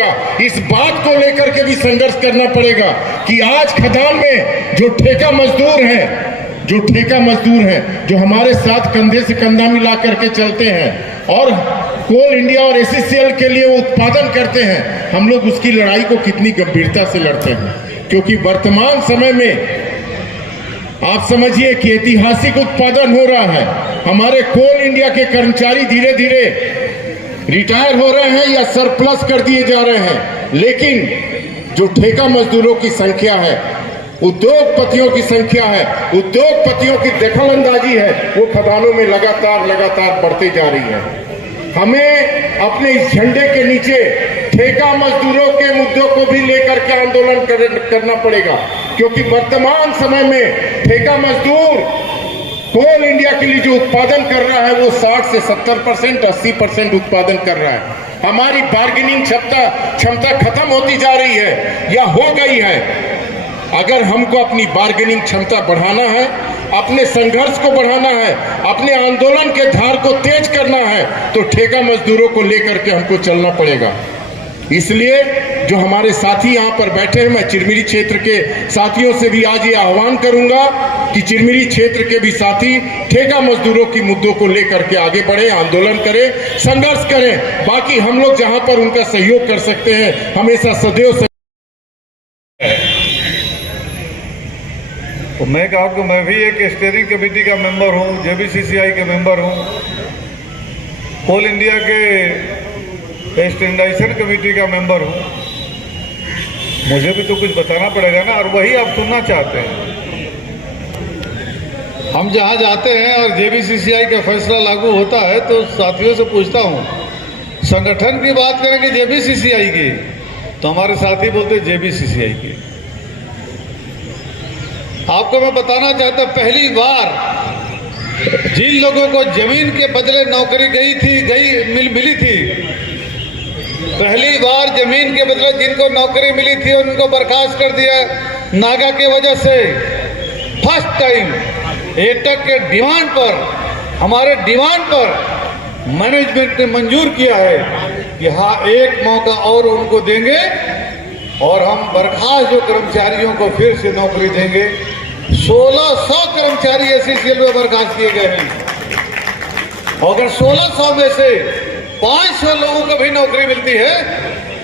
पड़ेगा, इस बात को लेकर के भी संघर्ष करना पड़ेगा कि आज खदान में जो ठेका मजदूर हैं, जो हमारे साथ कंधे से कंधा मिला करके चलते हैं और कोल इंडिया और एससीसीएल के लिए उत्पादन करते हैं, हम लोग उसकी लड़ाई को कितनी गंभीरता से लड़ते हैं। क्योंकि वर्तमान समय में आप समझिए कि ऐतिहासिक उत्पादन हो रहा है। हमारे कोल इंडिया के कर्मचारी धीरे धीरे रिटायर हो रहे हैं या सरप्लस कर दिए जा रहे हैं, लेकिन जो ठेका मजदूरों की संख्या है, उद्योगपतियों की संख्या है, उद्योगपतियों की दखलंदाजी है, वो खदानों में लगातार बढ़ती जा रही है। हमें अपने इस झंडे के नीचे ठेका मजदूरों के मुद्दों को भी लेकर के आंदोलन करना पड़ेगा, क्योंकि वर्तमान समय में ठेका मजदूर कोल इंडिया के लिए जो उत्पादन कर रहा है वो 60 से 70%, 80% उत्पादन कर रहा है। हमारी बार्गेनिंग क्षमता खत्म होती जा रही है या हो गई है। अगर हमको अपनी बार्गेनिंग क्षमता बढ़ाना है, अपने संघर्ष को बढ़ाना है, अपने आंदोलन के धार को तेज करना है, तो ठेका मजदूरों को लेकर के हमको चलना पड़ेगा। इसलिए जो हमारे साथी यहाँ पर बैठे हैं, मैं चिरमिरी क्षेत्र के साथियों से भी आज ये आह्वान करूंगा कि चिरमिरी क्षेत्र के भी साथी ठेका मजदूरों की मुद्दों को लेकर के आगे बढ़े, आंदोलन करें, संघर्ष करें। बाकी हम लोग जहाँ पर उनका सहयोग कर सकते हैं, हमेशा सदैव। तो मैं कहा कि मैं भी एक स्टीयरिंग कमेटी का मेंबर हूँ, जेबीसीसीआई के मेंबर हूँ, कोल इंडिया के स्टैंडाइजेशन कमेटी का मेंबर हूँ। मुझे भी तो कुछ बताना पड़ेगा ना, और वही आप सुनना चाहते हैं। हम जहाँ जाते हैं और जेबीसीसीआई का फैसला लागू होता है तो साथियों से पूछता हूँ, संगठन की बात करेंगे जेबीसीसीआई की, तो हमारे साथी बोलते हैं जेबीसीसीआई की। आपको मैं बताना चाहता हूं, पहली बार जिन लोगों को जमीन के बदले नौकरी मिली थी, पहली बार जमीन के बदले जिनको नौकरी मिली थी उनको बर्खास्त कर दिया नागा के वजह से। फर्स्ट टाइम एटक के डिमांड पर, हमारे डिमांड पर मैनेजमेंट ने मंजूर किया है कि हाँ, एक मौका और उनको देंगे और हम बर्खास्त जो कर्मचारियों को फिर से नौकरी देंगे। 1600 कर्मचारी एससीसीएल में बर्खास्त किए गए हैं। अगर 1600 में से 500 लोगों को भी नौकरी मिलती है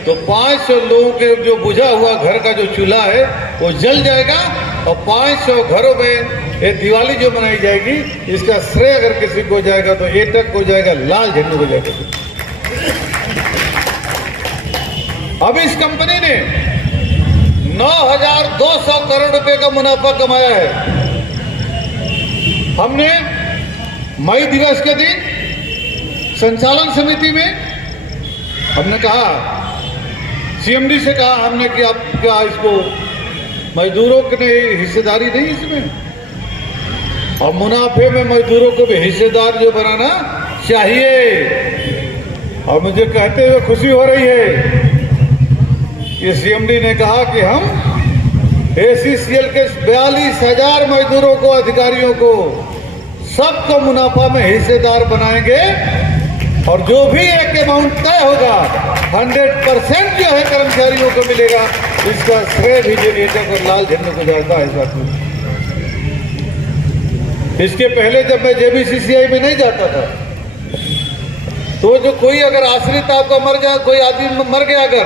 तो 500 लोगों के जो बुझा हुआ घर का जो चूल्हा है वो जल जाएगा, और 500 घरों में ये दिवाली जो मनाई जाएगी, इसका श्रेय अगर किसी को जाएगा तो एटक को जाएगा, लाल झंडू को जाएगा। अब इस कंपनी ने 9,200 करोड़ रुपए का मुनाफा कमाया है। हमने मई दिवस के दिन संचालन समिति में हमने कहा, सीएमडी से कहा हमने कि आप क्या इसको मजदूरों की हिस्सेदारी नहीं इसमें, और मुनाफे में मजदूरों को भी हिस्सेदार जो बनाना चाहिए। और मुझे कहते हुए खुशी हो रही है कि सीएमडी ने कहा कि हम एससीसीएल के 42,000 मजदूरों को, अधिकारियों को, सबको मुनाफा में हिस्सेदार बनाएंगे, और जो भी एक अमाउंट तय होगा 100% जो है कर्मचारियों को मिलेगा। इसका श्रेय भी जो एटक और लाल झंडे को जाता है साथियों। इसके पहले जब मैं जेबीसीसीआई में नहीं जाता था तो जो कोई अगर आश्रित आपका मर जाए, कोई आदमी मर गया अगर,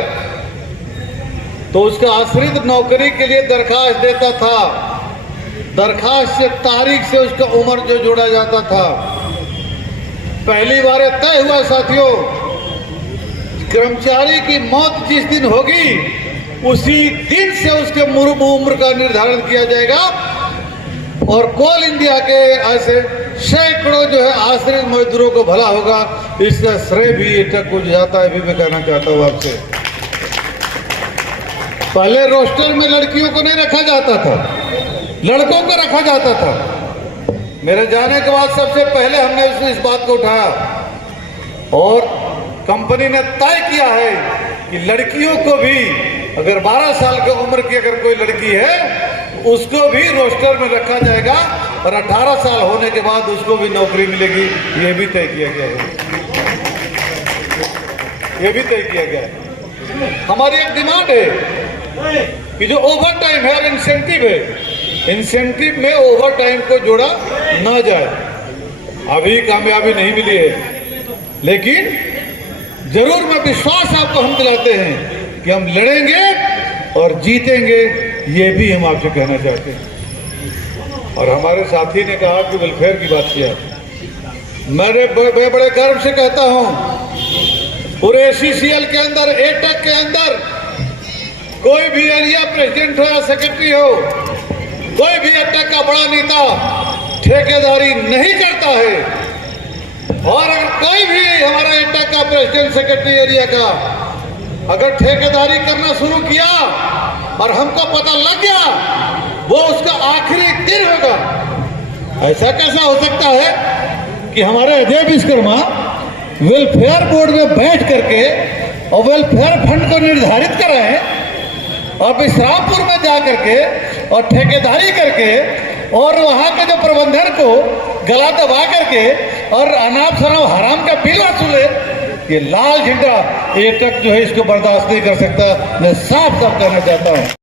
तो उसका आश्रित नौकरी के लिए दरखास्त देता था। दरखास्त से तारीख से उसका उम्र जो जोड़ा जाता था। पहली बार तय हुआ साथियों, कर्मचारी की मौत जिस दिन होगी उसी दिन से उसके उम्र का निर्धारण किया जाएगा, और कोल इंडिया के ऐसे सैकड़ों जो है आश्रित मजदूरों को भला होगा। इसका श्रेय भी एटक को जाता है, भी मैं कहना चाहता हूँ आपसे। पहले रोस्टर में लड़कियों को नहीं रखा जाता था, लड़कों को रखा जाता था। मेरे जाने के बाद सबसे पहले हमने इस बात को उठाया, और कंपनी ने तय किया है कि लड़कियों को भी, अगर 12 साल की उम्र की अगर कोई लड़की है उसको भी रोस्टर में रखा जाएगा, और 18 साल होने के बाद उसको भी नौकरी मिलेगी। ये भी तय किया गया है, ये भी तय किया गया है। हमारी एक डिमांड है कि जो ओवर टाइम है और इंसेंटिव है, इंसेंटिव में ओवर टाइम को जोड़ा ना जाए। अभी कामयाबी नहीं मिली है, लेकिन जरूर मैं विश्वास आपको हम दिलाते हैं कि हम लड़ेंगे और जीतेंगे, ये भी हम आपसे कहना चाहते हैं। और हमारे साथी ने कहा कि वेलफेयर की बात किया, मैं बड़े गर्व से कहता हूं, पूरे ACCL के अंदर, एटक के अंदर कोई भी एरिया प्रेसिडेंट हो या सेक्रेटरी हो, कोई भी एटक का बड़ा नेता ठेकेदारी नहीं करता है। और अगर कोई भी हमारा एटक का प्रेसिडेंट, सेक्रेटरी एरिया का अगर ठेकेदारी करना शुरू किया और हमको पता लग गया, वो उसका आखिरी दिन होगा। ऐसा कैसा हो सकता है कि हमारे अजय विश्वकर्मा वेलफेयर बोर्ड में बैठ करके और वेलफेयर फंड को निर्धारित कराएं और विश्रामपुर में जा करके और ठेकेदारी करके और वहां के जो प्रबंधन को गला दबा करके और अनाप शनाप हराम का बिल वसूले, ये लाल झंडा एटक जो है इसको बर्दाश्त नहीं कर सकता। मैं साफ साफ कहना चाहता हूं।